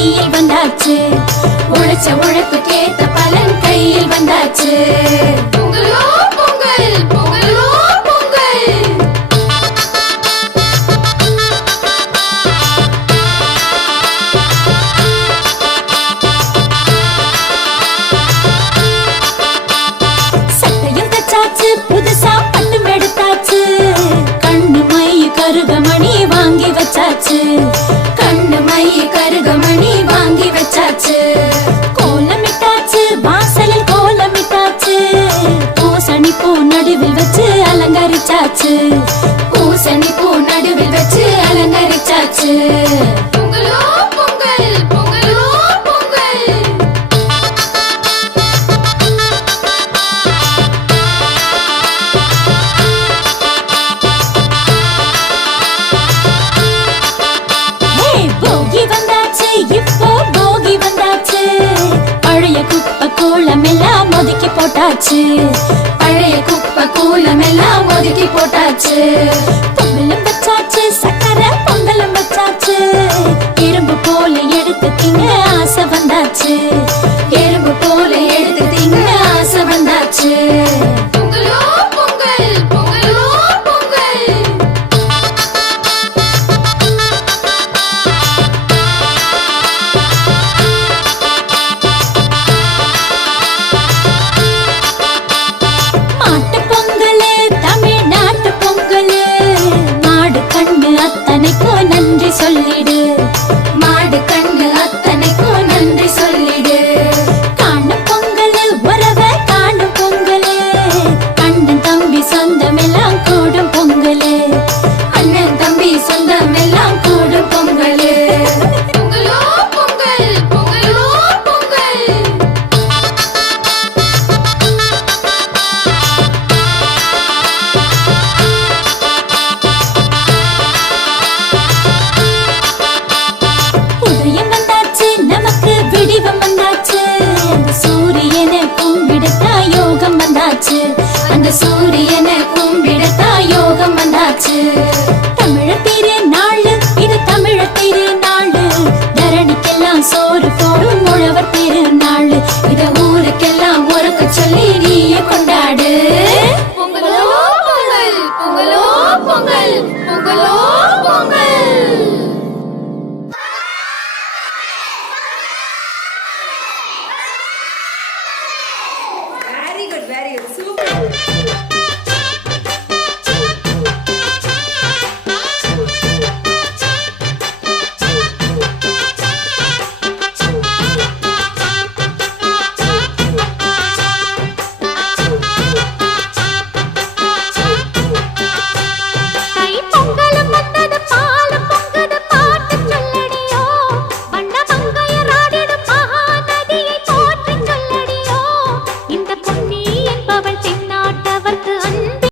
கையில் வந்தாச்சு. உழைச்ச உழைப்புக்கேத்த பலன் கையில் வந்தாச்சு. பொங்கலோ பொங்கல், பொங்கலோ பொங்கல். சட்டையும் தச்சாச்சு, புதுசா பட்டும் எடுத்தாச்சு. கண்ணு மை கருகமணி வாங்கி வச்சாச்சு. கண்ணு மை கருகமணி வாங்கி வச்சாச்சு. கோலமிட்டாச்சு, வாசலில் கோலமிட்டாச்சு. பூசணி பூ நடுவில் வச்சு அலங்கரிச்சாச்சு. பூசணி பூ நடுவில் வச்சு அலங்கரிச்சாச்சு. பொங்கலோ பொங்கல், பொங்கலோ பொங்கல். போகி வந்தாச்சு, இப்போ போகி வந்தாச்சு. பழைய குப்பை கூலம் எல்லாம் ஒதுக்கி போட்டாச்சு. பழைய குப்பை கூலம் எல்லாம் ஒதுக்கி போட்டாச்சு. பொங்கலும்